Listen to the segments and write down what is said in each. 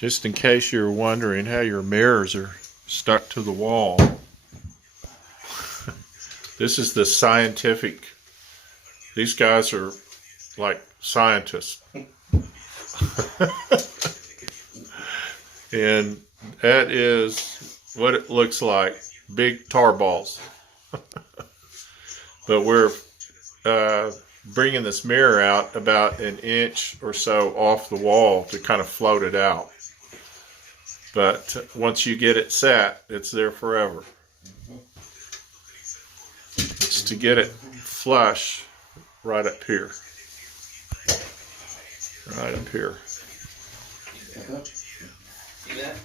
Just in case you're wondering how your mirrors are stuck to the wall, this is the scientific, these guys are like scientists. And that is what it looks like, big tar balls. But we're bringing this mirror out about an inch or so off the wall to kind of float it out. But once you get it set, it's there forever. It's to get it flush right up here. Right up here. See that?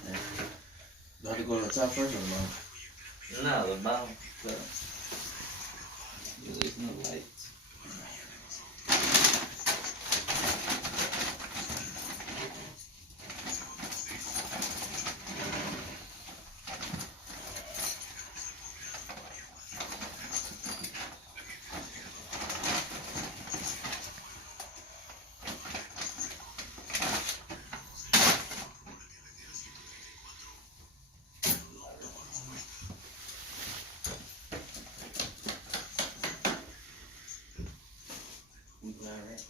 Do I have to go to the top first or the bottom? No, the bottom. There's no lights. Alright.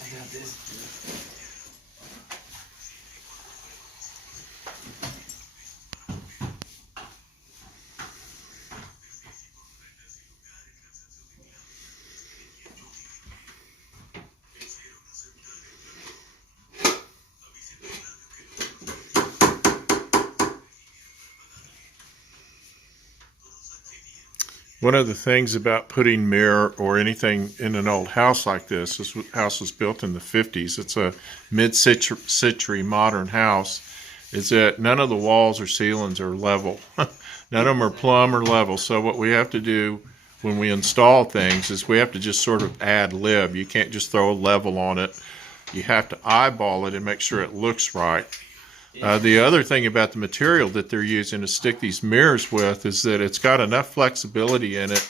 I got this. One of the things about putting mirror or anything in an old house like this house was built in the 50s. It's a mid-century modern house. Is that none of the walls or ceilings are level. None of them are plumb or level. So what we have to do when we install things is we have to just sort of ad lib. You can't just throw a level on it. You have to eyeball it and make sure it looks right. The other thing about the material that they're using to stick these mirrors with is that it's got enough flexibility in it.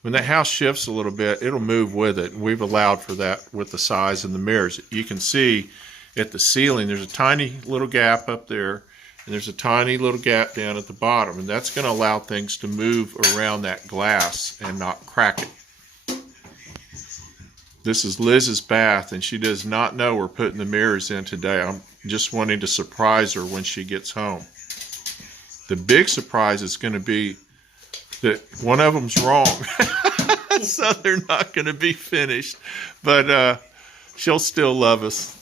When the house shifts a little bit, it'll move with it. And we've allowed for that with the size of the mirrors. You can see at the ceiling, there's a tiny little gap up there, and there's a tiny little gap down at the bottom. And that's going to allow things to move around that glass and not crack it. This is Liz's bath, and she does not know we're putting the mirrors in today. I'm just wanting to surprise her when she gets home. The big surprise is going to be that one of them's wrong. So they're not going to be finished. But she'll still love us.